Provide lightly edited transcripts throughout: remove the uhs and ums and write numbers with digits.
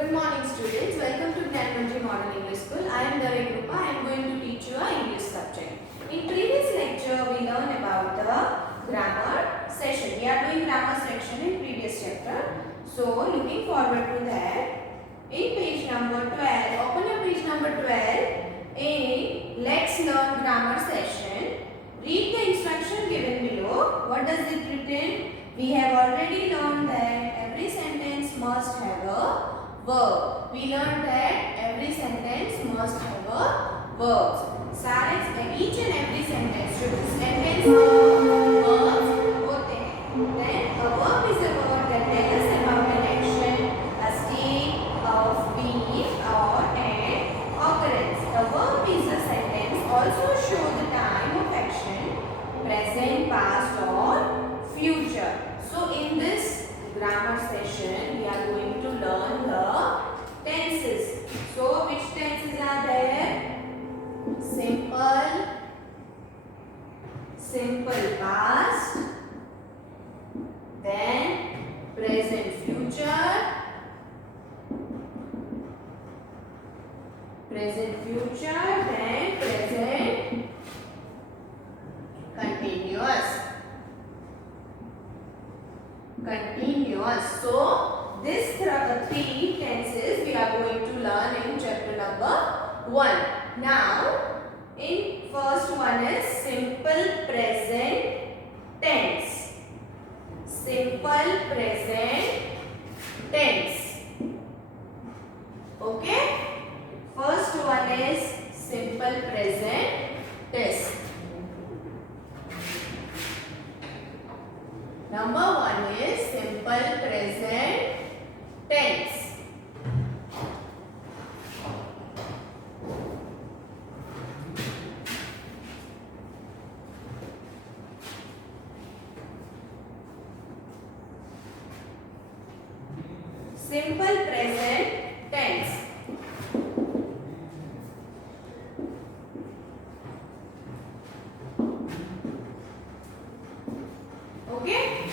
Good morning students, welcome to Gyan Manjari Model English School. I am Davya Krupa. I am going to teach you our English subject. In previous lecture we learned about the grammar session. We are doing grammar section in previous chapter. So looking forward to that. In page number 12, open your page number 12 in Let's Learn Grammar session. Read the instruction given below. What does it written? We have already learned that every sentence must have a verb. We learned that every sentence must have a verb. Each and every sentence should sentence verbs होते हैं. Then a verb is a word that tells us about an action, a state of being or an occurrence. A verb is a sentence also show the time of action, present, past or future. So in this grammar session we are going to learn the tenses. So which tenses are there? Simple, simple past, then present future, then present continuous. So this three tenses we are going to learn in chapter number 1. Now in first one is simple present tense. Simple present tense. Okay? First one is simple present tense. Number one is simple present tense. Simple present tense. Okay?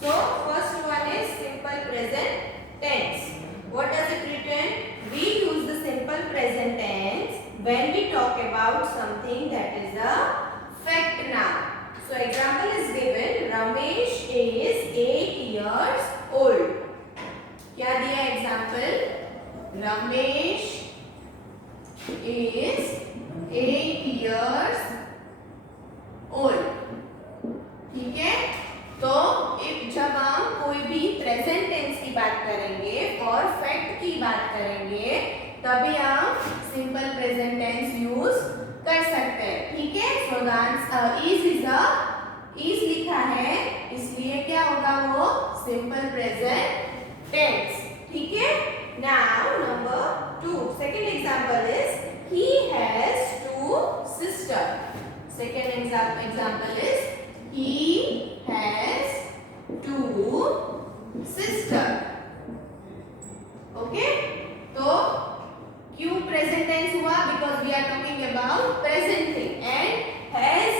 So first one is simple present tense. What does it written? We use the simple present tense when we talk about something that is a fact noun. So example is given, Ramesh is 8 years old. क्या दिया example? Ramesh is 8 years old. ठीक है? तो जब हम कोई भी present tense की बात करेंगे और फैक्ट की बात करेंगे तभी हम सिंपल प्रेजेंट टेंस यूज कर सकते हैं. ठीक है? सो द आंसर इज लिखा है इसलिए क्या होगा वो सिंपल प्रेजेंट tense. ठीक है? Now number 2. Second example is he has 2 sisters. Second example is he has 2 sisters. Okay? तो क्यों present tense हुआ? Because we are talking about present thing. And has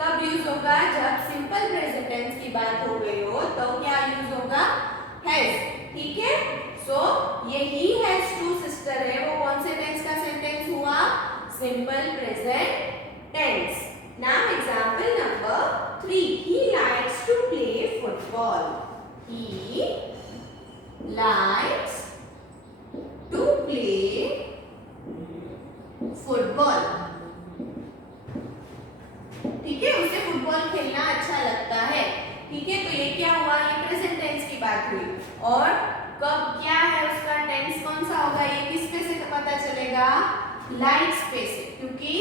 कब यूज होगा? जब simple present tense की बात हो गई हो तो क्या यूज होगा? has. ठीक है? सो ये ही हैज 2 सिस्टर है वो कौन से टेंस का सेंटेंस हुआ? Simple present tense. Now example number 3. He likes to play football. He likes to play football. ठीक है? उसे फुटबॉल खेलना अच्छा लगता है. ठीक है? तो ये क्या हुआ? ये प्रेजेंट टेंस की बात हुई. और कब क्या है उसका टेंस कौन सा होगा? ये किस पे से पता चलेगा? लाइक्स पे से. क्योंकि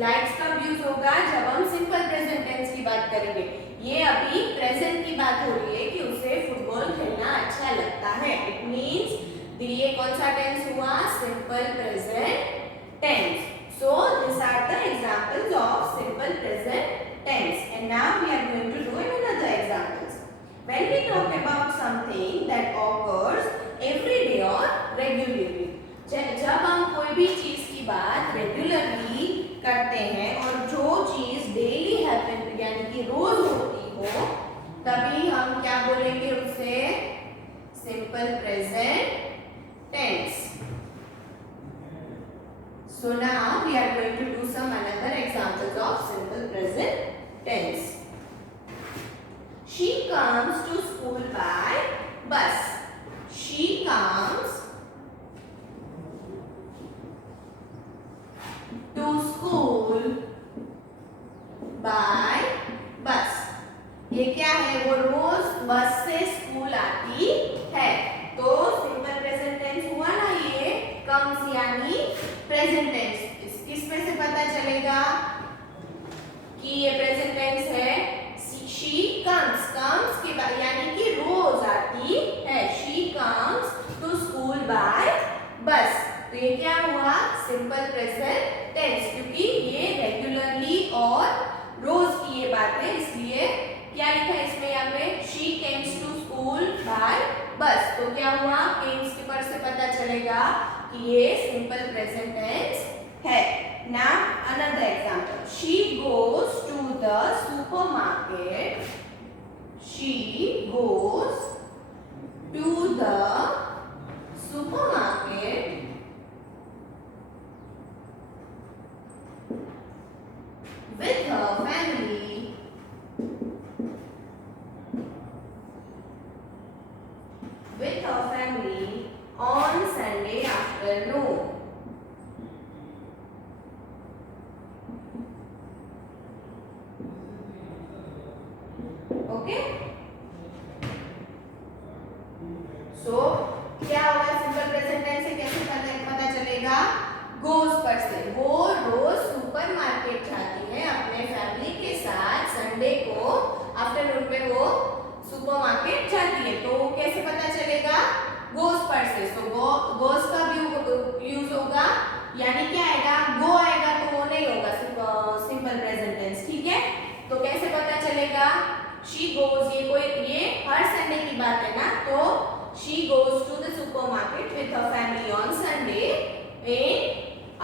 लाइक्स कब यूज होगा? जब हम सिंपल प्रेजेंट टेंस की बात करेंगे. ये अभी प्रेजेंट की बात हो रही है कि उसे फुटबॉल खेलना अच्छा लगता है. इट मींस ये कौन सा टेंस हुआ? Simple present tense. So these are the examples of simple present tense. And now we are going to do another examples. When we talk about something that occurs every day or regularly. जब हम कोई भी चीज की बात regularly करते हैं और जो चीज डेली हैपन यानी कि रोज होती हो तभी हम क्या बोलेंगे? उसे सिंपल प्रेजेंट टेंस. ये क्या है, वो रोज बस से स्कूल आती है। तो सिंपल प्रेजेंट टेंस हुआ ना ये, कम्स यानी प्रेजेंट टेंस। किसमें से पता चलेगा कि ये प्रेजेंट टेंस है? शी कम्स, कम्स के बाद यानी कि रोज आती है। She comes to school by bus. तो ये क्या हुआ, सिंपल प्रेजेंट टेंस, क्योंकि ये रेगुलरली और रोज की ये बात है, इसलिए क्या लिखा है इसमें यहाँ पे, she came to school by bus. तो क्या हुआ, केम्स के पर से पता चलेगा कि ये सिंपल प्रेजेंट टेंस है। Now another example. She goes to the supermarket. She goes to the supermarket with her family. With her family on Sunday afternoon. Okay, so क्या होगा, सिंपल प्रेजेंट टेंस से कैसे पता चलेगा, गोज पर से। वो रोज सुपरमार्केट जाती है अपने फैमिली के साथ, संडे को आफ्टरनून में वो सुपरमार्केट जाती है। तो कैसे पता चलेगा, गोज पर से। सो गोज का भी यूज होगा, यानी क्या आएगा, गो आएगा, तो वो नहीं होगा सिंपल प्रेजेंट टेंस, ठीक है। तो कैसे पता चलेगा, शी गोज, ये हर संडे की बात है ना, तो she goes to the supermarket with her family on Sunday in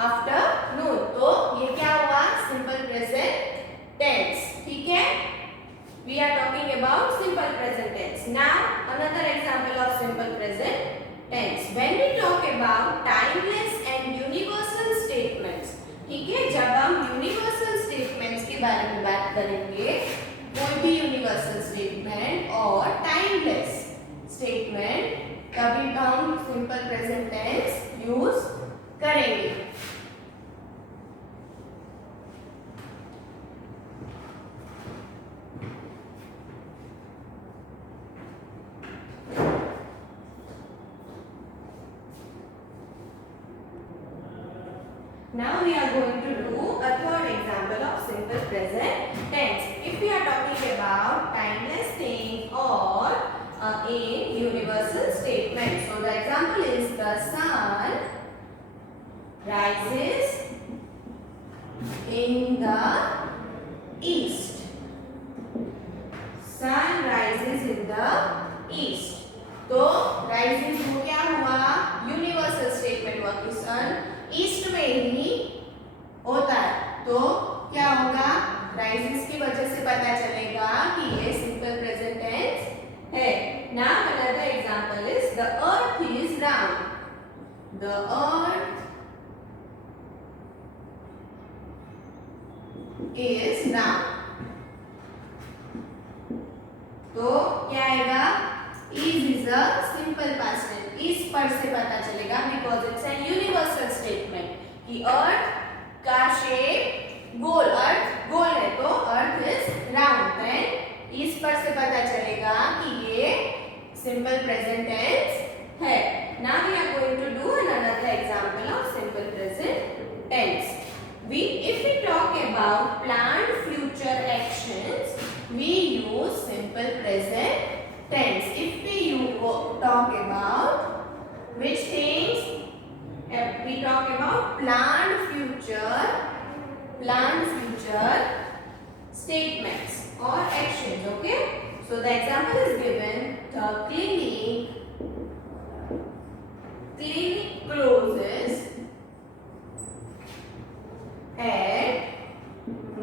afternoon. तो ये क्या हुआ, सिंपल प्रेजेंट टेंस, ठीक है। We are talking about simple present tense. Now another example of simple present tense, when we talk about timeless and universal statements, ठीक है। जब हम यूनिवर्सल स्टेटमेंट्स के बारे में बात करेंगे, कोई भी यूनिवर्सल स्टेटमेंट और टाइमलेस स्टेटमेंट, तभी हम सिंपल प्रेजेंट टेंस यूज करेंगे। Now we are going to do a third example of simple present tense. If we are talking about timeless things or a universal statement. So the example is the sun rises in the east. Sun rises in the east. तो rises वो क्या हुआ, universal statement हुआ कि सन east में ही होता है। तो क्या होगा, राइजेस की वजह से पता चलेगा कि ये सिंपल प्रेजेंट टेंस है। Now another example is the earth is round. The earth is round. तो क्या आएगा, is a simple past tense. इस पर से पता चलेगा because it's an universal statement कि अर्थ का शेप गोल, अर्थ गोल है तो अर्थ इज राउंड। देन इस पर से पता चलेगा कि ये सिंपल प्रेजेंट टेंस है। Now we are going to do another example of simple present tense. If we talk about planned future actions, we use simple present tense. If we talk about which things, we talk about planned future statements or actions. Okay. So the example is given: the clinic closes at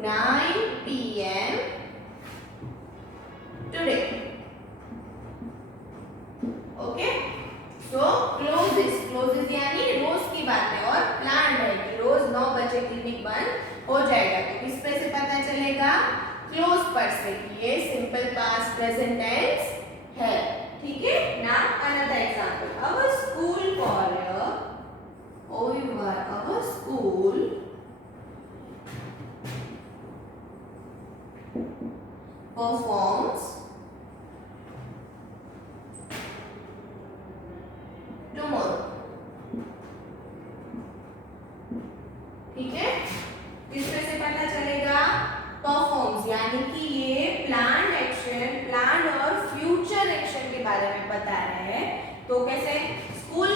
9 p.m. today. Okay, so closes यानी रोज की बात है और plan है कि रोज 9 बजे clinic बंद हो जाएगा। तो किस पे से पता चलेगा, क्लोज पर से कि ये सिंपल पास्ट प्रेजेंट टेंस है। ठीक है। Now another example, our school choir, our school performs tomorrow. ठीक है, किसमें से पता चलेगा? परफॉर्म्स, यानी कि ये प्लान एक्शन, प्लान और फ्यूचर एक्शन के बारे में बता रहे हैं। तो कैसे? School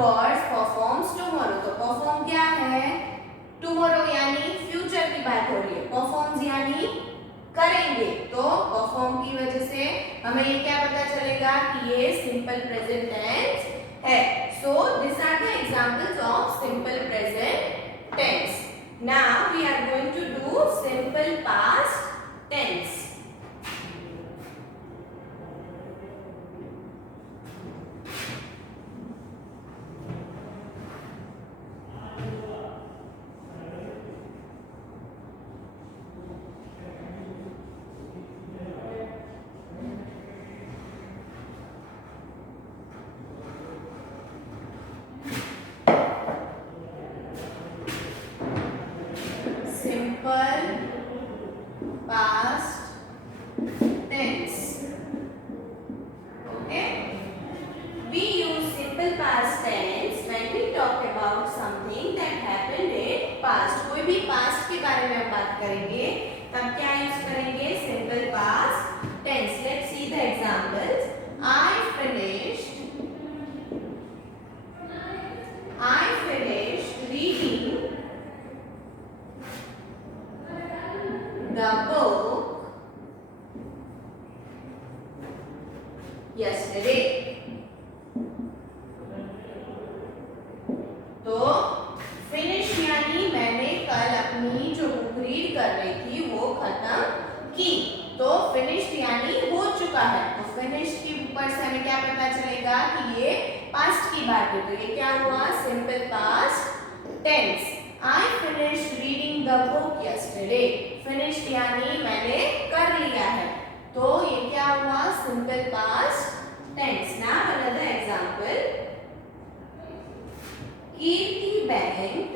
course performs tomorrow. तो परफॉर्म क्या है? टुमारो यानी फ्यूचर की बात हो रही है, परफॉर्म्स यानी करेंगे। तो परफॉर्म की वजह से हमें ये क्या पता चलेगा कि ये सिंपल प्रेजेंट टेंस है। So this are the examples of simple present tense. Now we are going to do simple past tense. Simple past tense. Okay, we use simple past tense when we talk about something that happened in past. कोई भी past के बारे में हम बात करेंगे तब क्या यूज करेंगे? simple past tense. Let's see the examples. I finished reading the book yesterday. तो फिनिश यानी मैंने कल अपनी जो बुक रीड कर रही थी वो खत्म की। तो फिनिश्ड यानी हो चुका है। तो फिनिश के ऊपर से हमें क्या पता चलेगा कि ये पास्ट की बात है। तो ये क्या हुआ? Simple past tense. I finished reading the book yesterday. Finished यानी मैंने कर लिया है। तो ये क्या हुआ? Simple past tense. Now another example. Kirti baked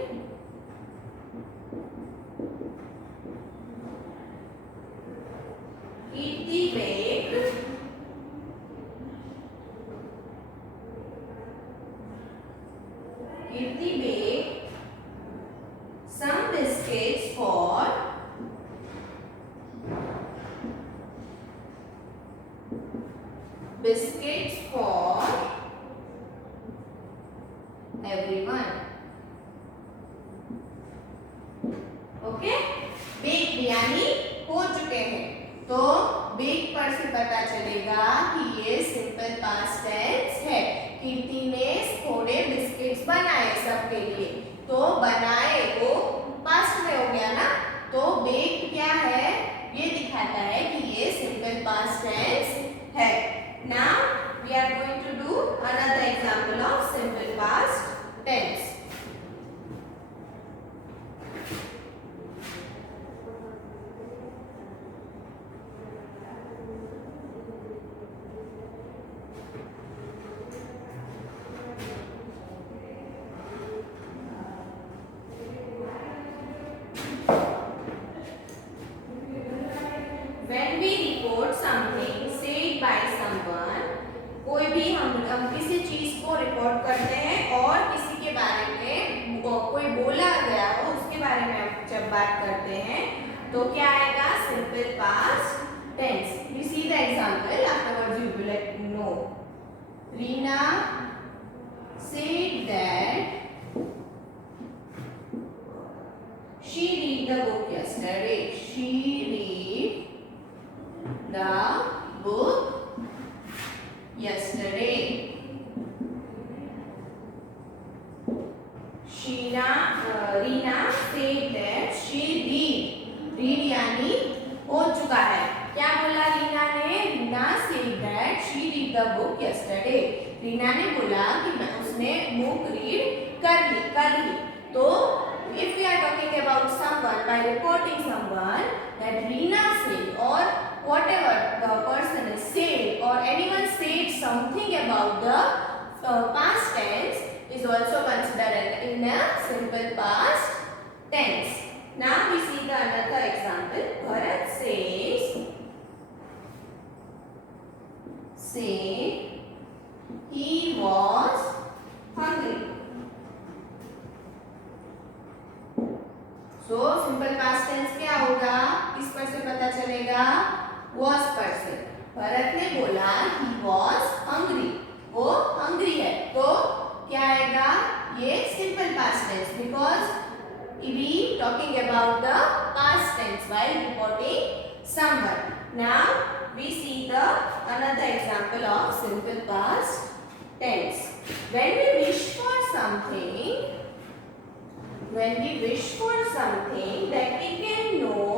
some biscuits for everyone. Okay, bake यानी हो चुके हैं। तो बेक पर से पता चलेगा कि ये सिंपल पास्ट टेंस है। कीर्ति ने थोड़े बिस्किट्स बनाए सबके लिए। तो बनाए वो पास्ट में हो गया ना। तो बेक क्या है? ये दिखाता है कि ये सिंपल पास्ट टेंस है। Now we are going to do another example of simple past tense. When we report something said by someone, कोई भी हम किसी चीज को रिपोर्ट करते हैं और किसी के बारे में कोई बोला गया हो उसके बारे में हम जब बात करते हैं तो क्या आएगा? Simple past tense. You see the example. Afterwards you will let know. Reena said that she read the book yesterday. She read the book yesterday. Reena said that she read यानी हो चुका है। क्या बोला रीना ने? Reena said that she read the book yesterday. Reena ने बोला कि उसने बुक रीड कर ली। तो if we are talking about someone by reporting someone that Reena said or whatever the person is said or anyone said something about the past tense is also considered in a simple past tense. Now we see the another example. Bharat says was person. Bharat ने बोला he was hungry. वो hungry है. तो क्या आएगा? ये simple past tense because we talking about the past tense while reporting someone. Now we see the another example of simple past tense. When we wish for something that we can know.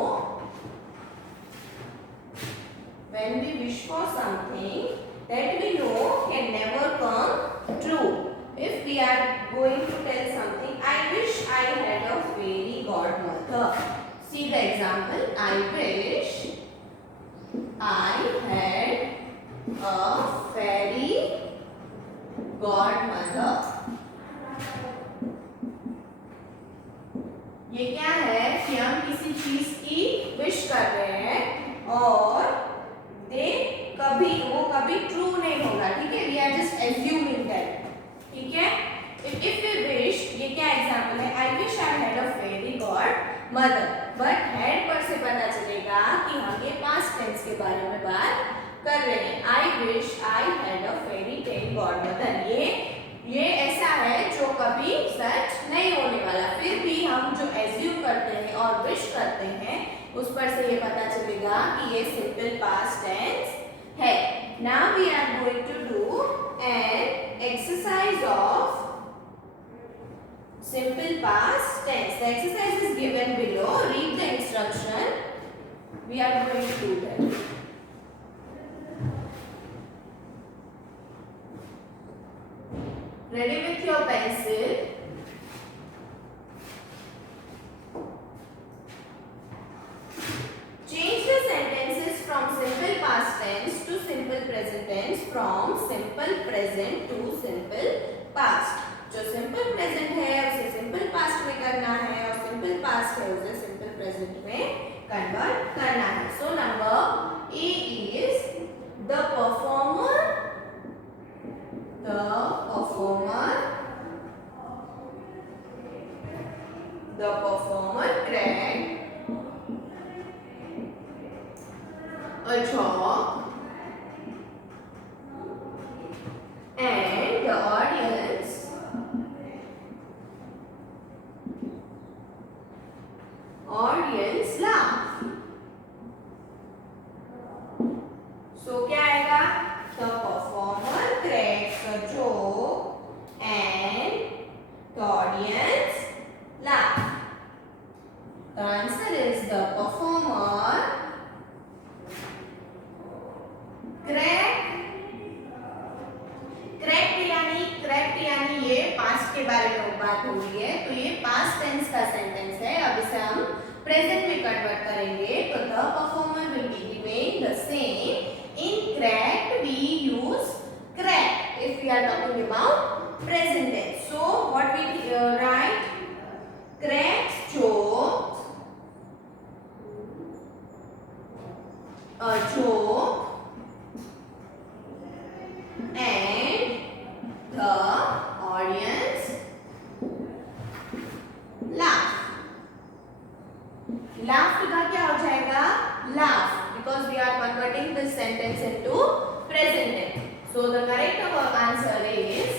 When we wish for something that we know can never come true. If we are going to tell something, I wish I had a fairy godmother. See the example. I wish I had a fairy godmother. ये क्या है कि हम किसी चीज की wish कर रहे हैं और वो कभी ट्रू नहीं होगा. ठीक है, we are just assuming that. ठीक है, इफ वी विश, ये क्या एग्जांपल है? I wish I had a fairy godmother. But had पर से पता चलेगा कि हम ये पास्ट टेंस के बारे में बात कर रहे हैं. आई wish I had a fairy tale God mother. ये ऐसा है जो कभी सच नहीं होने वाला. फिर भी हम जो एज्यूम करते हैं और विश करते हैं उस पर से ये पता चलेगा कि ये सिंपल पास्ट टेंस है. Now we are going to do an exercise of simple past tense. The exercise is given below. Read the instruction. We are going to do that. Ready with your pencil? Change the sentences from simple past tense to simple present tense, from simple present to simple past. जो simple present है उसे simple past में करना है और simple past है उसे simple present में convert करना है. So number A is the performer cracked a joke and the audience laughed. So क्या आएगा? The performer cracks a joke and the audience laughed. The answer is the performer cracked यानी ये past के बारे में बात हो रही है. तो ये पास्ट टेंस का सेंटेंस है. अब इसे हम प्रेजेंट में कन्वर्ट करेंगे. तो the performer will be remain the same. In cracked we use cracked if we are talking about present tense. So what we write? Cracks jokes, a joke and the audience laugh. Laughed का क्या हो जाएगा? Laugh, because we are converting this sentence into present tense. So the correct answer is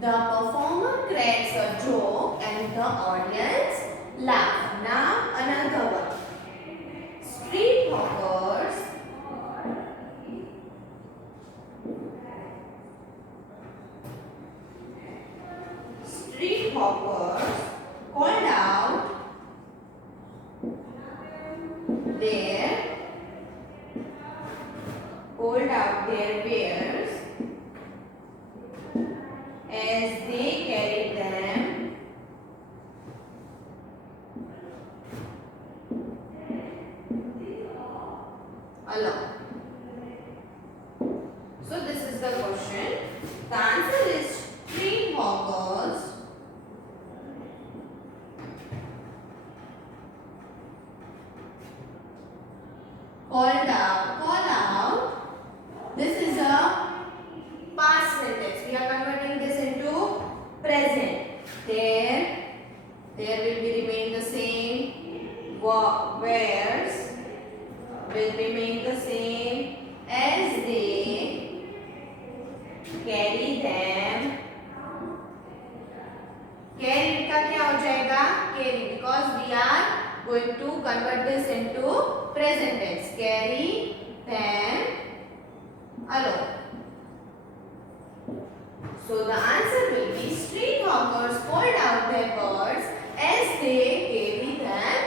the performer cracks a joke and the audience laugh. Now another one. Street hawkers called out their wares as they carried them along. So this is the question. The answer is street hawkers call out. This is a past sentence. We are converting this into present. There will be remain the same. Wares will remain remain the same as they carry them. Carry का क्या हो जाएगा? Carry, because we are going to convert this into present tense. Carry them alone. So the answer will be street hawkers pulled out their birds as they carry them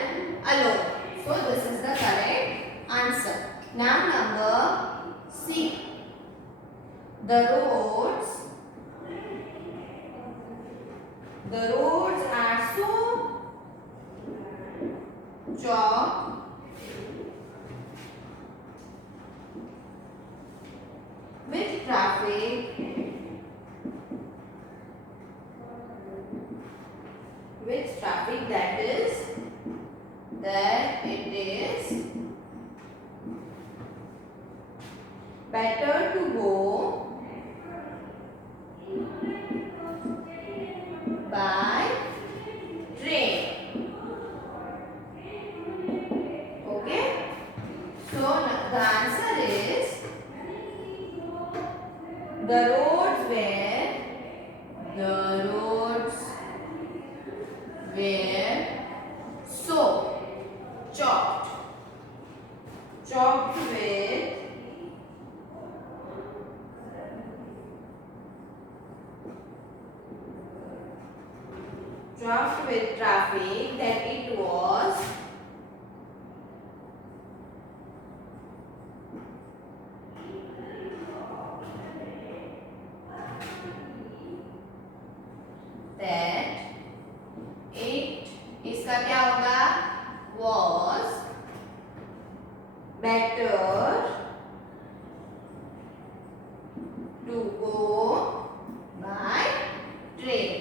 alone. So this is the correct answer. Now number C. The roads are so chalk with traffic that it is better to go by train. Okay, so the answer is the roads were so chalked with traffic that it was इसका क्या होगा? Was better to go by train.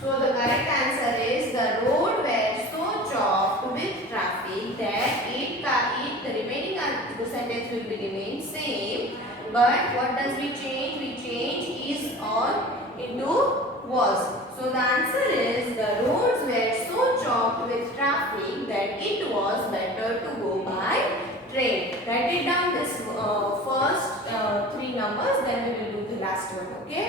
So the correct answer is the road were so chalked with traffic that the remaining sentence will be remain same. But what does we change? We change is or into was. So the answer is the roads were so chalked with traffic that it was better to go by train. Write it down this first three numbers, then we will do the last one. Okay.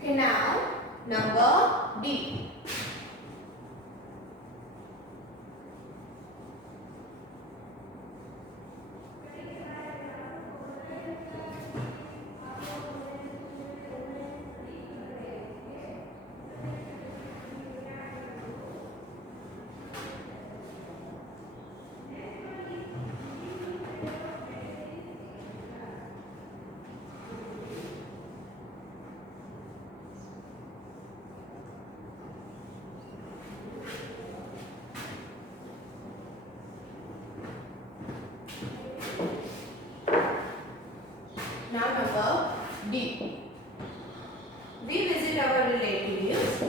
Okay, now number D. Now number D. We visit our relatives.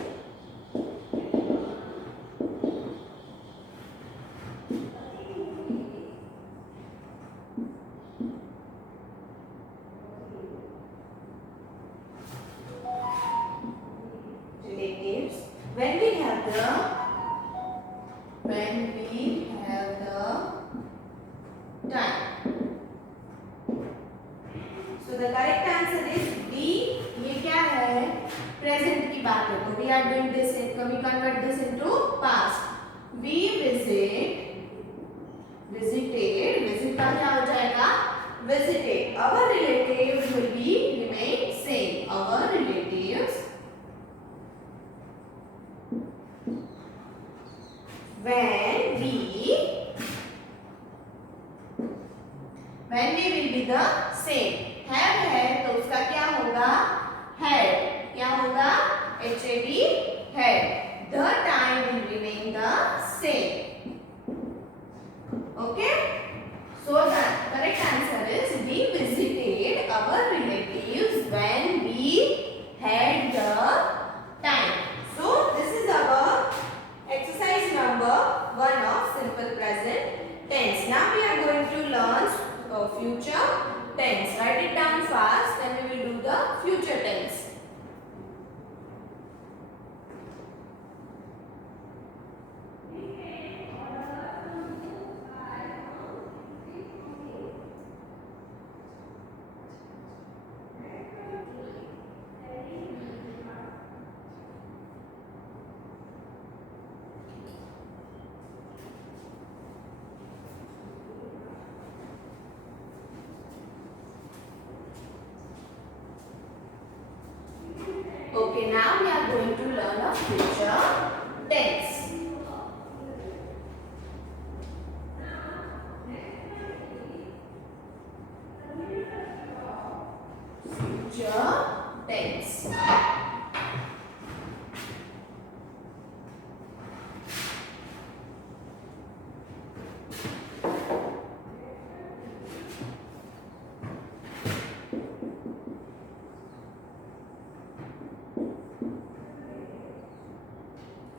When we have the time. So the correct answer is D. ये क्या है? Present की बात है, तो we are doing this. We convert this into past. We visited. Visit का क्या हो जाएगा? Visited. Our relatives will be remain same. Our relatives when we will be the same. Have है तो उसका future tense. Future tense.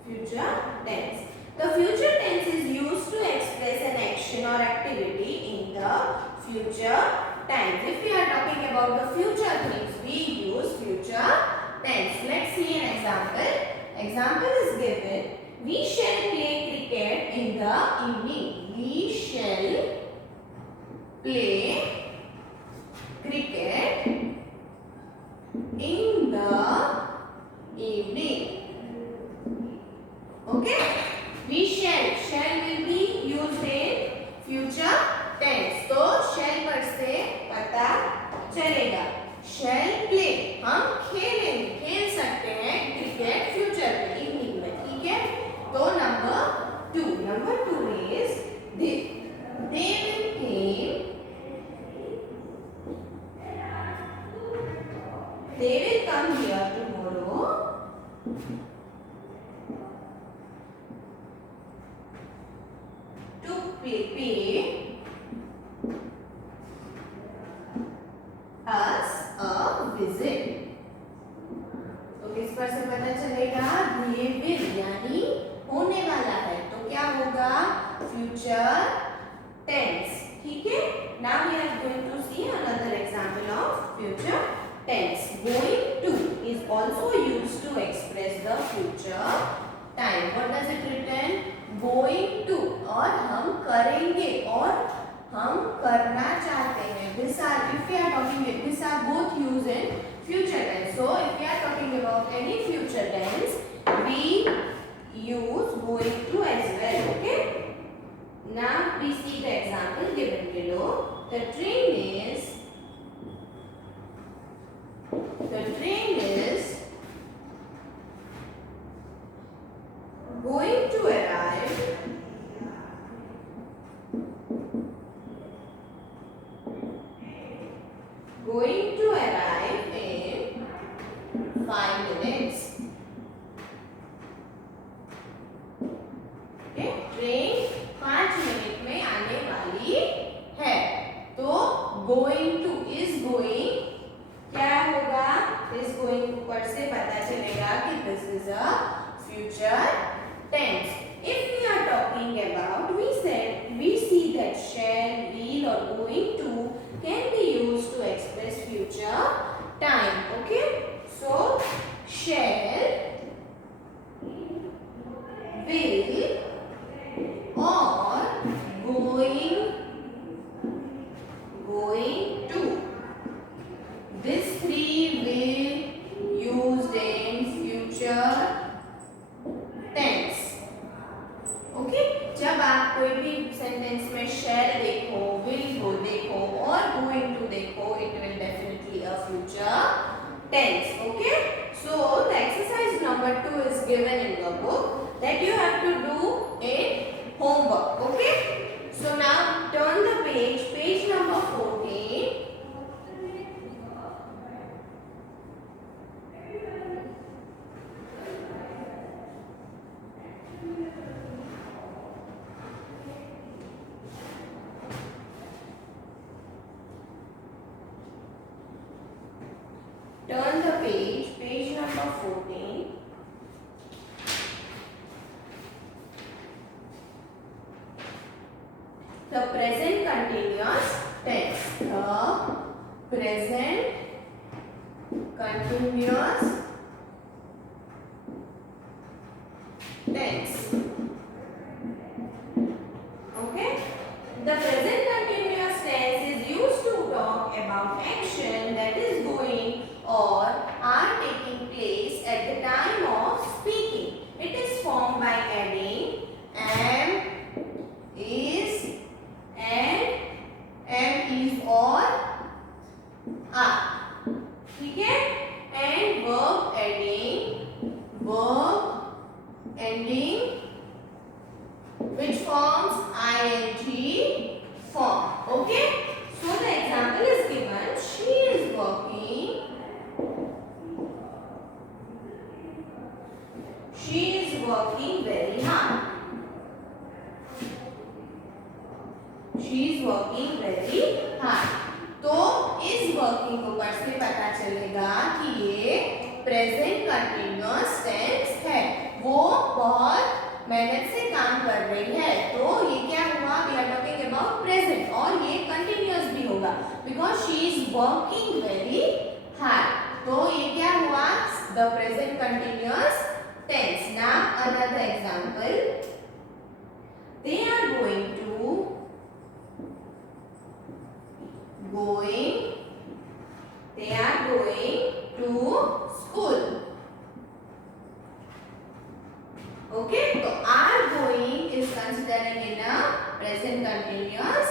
Future tense. The future tense is used to express an action or activity in the future tense. If we are talking about the future things, we use future tense. Let's see an example. Example is given. We shall play cricket in the evening. We shall play cricket in the evening. Okay, we shall will be used in future tense. तो shall पर से पता चलेगा. Shall play, हम खेल सकते हैं cricket future में इवनिंग में. ठीक है, तो number 2 is they will come here tomorrow to pay us a visit. तो किस पर से पता चलेगा? they will यानी होने वाला है. तो क्या होगा? Future tense. ठीक है, now we are going to see another example of future tense. Going to is also used to express the future time. What does it written? Going to, और हम करेंगे और हम करना चाहते हैं. These are, if we are talking, these are both used in future tense. So if we are talking about any future tense, we use going to as well. Okay. Now we see the example given below. The train is going to arrive in 5 minutes. Okay, train 5 minute में आने वाली है. तो going to is going, क्या होगा? is going ऊपर से पता चलेगा कि this is a future tense. If we are talking about, we see that shall, will or going to can be used to express future time. Okay, so shall, will or going to, these three will used in future tense. Okay, जब आप कोई भी sentence में shall देखो, will को देखो और going to देखो, it will definitely a future tense. Okay, so the exercise number 2 is given in the book that you have to do in homework. Okay, so now turn the page number 14. Turn the page number 14. The present continuous tense. The present continuous tense. Okay? The present continuous tense is used to talk about action that is going or are taking place at the time of speaking. It is formed by adding am, is, and, or, are. ठीक है? And verb ending which forms ing form. Okay, so the example is given. She is working very hard. She is working very hard. तो इस working को पढ़ से पता चलेगा कि ये प्रेजेंट कंटिन्यूअस टेंस है, वो बहुत मेहनत से काम कर रही है। तो ये क्या हुआ, we are talking about present और ये कंटिन्यूअस भी होगा because she is working very hard. तो ये क्या हुआ, the present continuous tense. Now another example, they are going to school. Okay, so are going is considering in a present continuous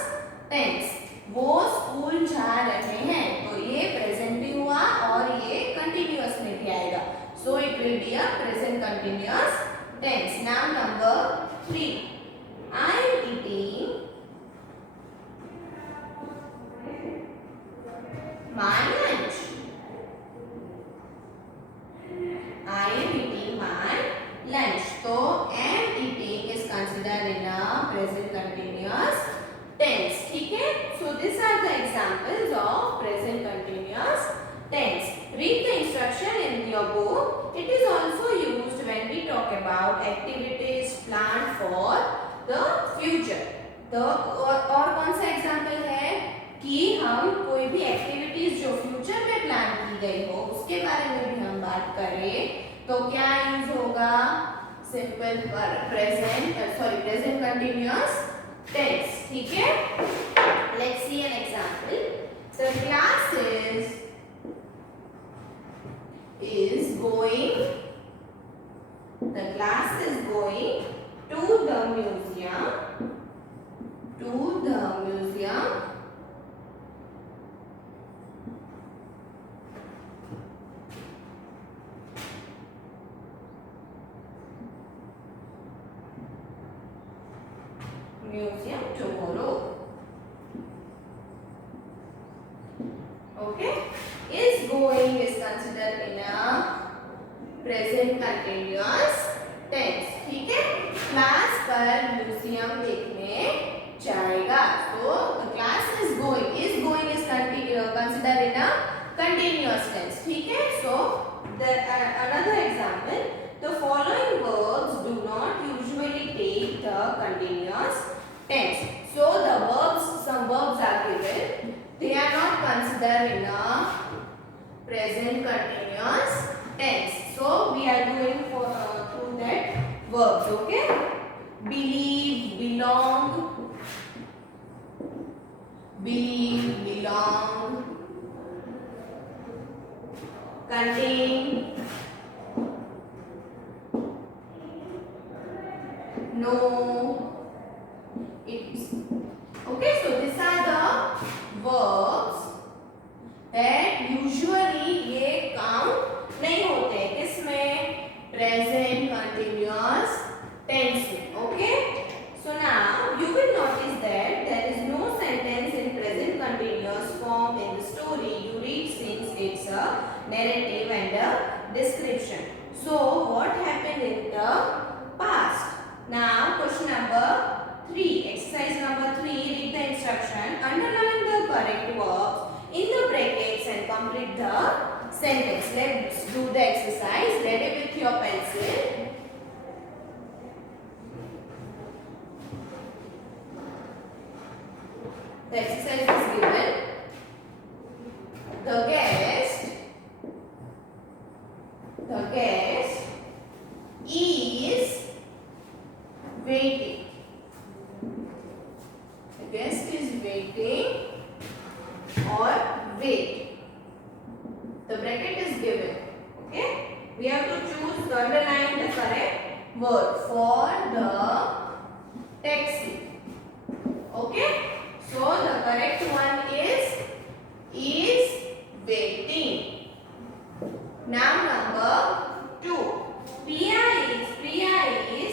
tense. वो school जा रहे हैं, तो ये प्रेजेंट भी हुआ और ये कंटिन्यूअस में भी आएगा। So it will be a present continuous tense. Now number 3, I am eating my lunch. I am eating my lunch. So am eating is considered in a present continuous tense. ठीक है? So these are the examples of present continuous tense. Read the instruction in your book. It is also used when we talk about activities planned for the future. तो और कौन सा example है कि हम कोई भी एक्टिविटीज जो फ्यूचर में प्लान की गई हो उसके बारे में भी हम बात करें तो क्या यूज होगा, सिंपल प्रेजेंट कंटिन्यूअस टेंस। ठीक है, let's see an example. The class is going to the museum tomorrow. Okay, is going is considered in a present continuous tense. ठीक है, क्लास पर म्यूजियम देखने जाएगा, तो the class is going is considered in a continuous tense. ठीक है, so the another example, the following verbs do not usually take the continuous tense. So the some verbs are given, they are not considered in a present continuous tense. So we are going through that verbs. Okay, believe, belong, contain, know, it's. Okay, so these are the verbs that usually ये count नहीं होते किसमें, present continuous tense में. Okay, so now you will notice that there is no sentence in present continuous form in the story you read since it's a narrative and a description. So what happened in the past? Now question number 3, exercise number 3, read the instruction, underline the correct verbs in the brackets and complete the sentence. Let's do the exercise. Ready with your pencil. The exercise is given. The guest is waiting. The guest is waiting or wait. The bracket is given. Okay, we have to choose to underline the correct word for the taxi. Okay, so the correct one is waiting. Now number 2, Priya is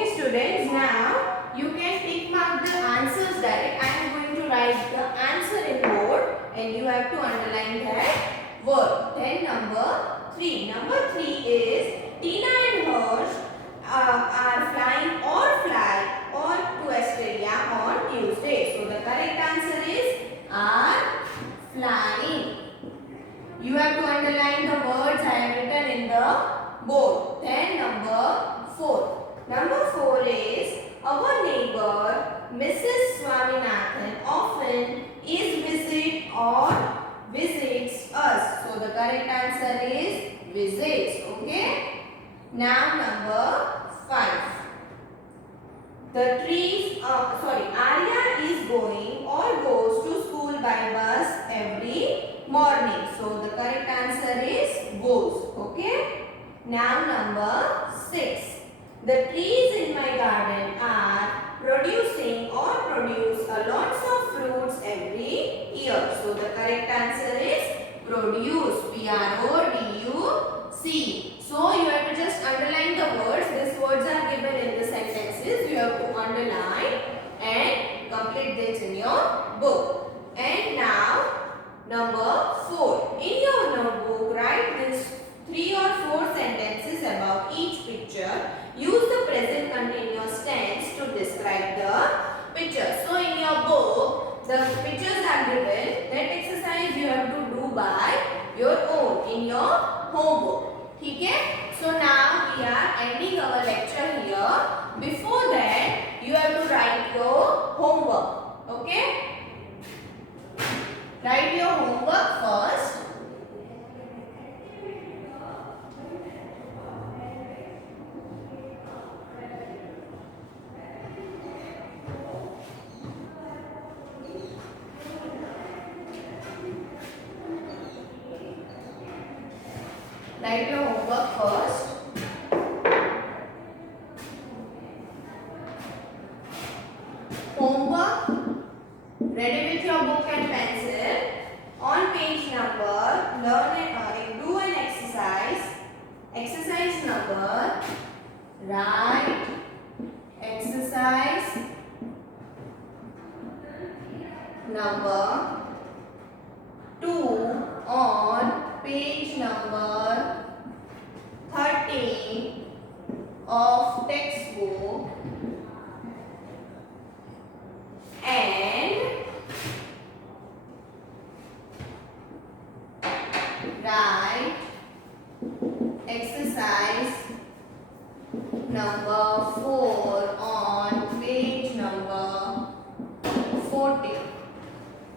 Okay students, now you can tick mark the answers direct. I am going to write the answer in bold and you have to underline that word. Then number 3. Number 3 is Tina and Harsh are flying or fly or to Australia on Tuesday. So the correct answer is are flying. You have to underline the words I have written in the board. Then number 4. Number 4 is our neighbor Mrs. Swaminathan often is visit or visits us. So the correct answer is visits. Okay. Now number 5. The trees, Arya is going or goes to school by bus every morning. So the correct answer is goes. Okay. Now number 6. The trees in my garden are producing or produce a lots of fruits every year. So the correct answer is produce. P-R-O-D-U-C. So you have to just underline the words. These words are given in the sentences. You have to underline and complete this in your book. And now number 4. In your notebook, write this 3 or 4 sentences about each picture. Use the present continuous tense to describe the picture. So in your book, the pictures are given. That exercise you have to do by your own in your homework. Okay? So now we are ending our lecture here. Before that, you have to write your homework. Okay? Write your homework first. Write your homework first. Homework. Ready with your book and pencil. On page number, do an exercise. Exercise number. Write exercise number 2 on page number 13 of textbook and write exercise number 4 on page number 14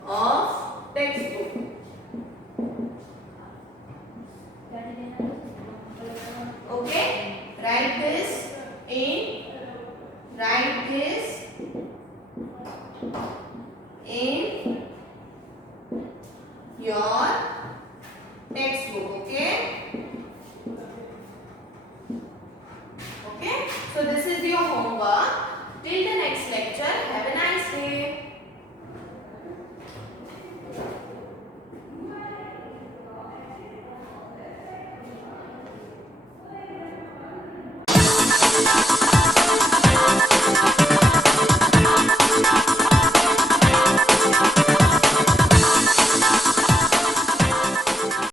of textbook. Okay, write this in your textbook. Okay. Okay, so this is your homework. Till the next lecture, have a nice day.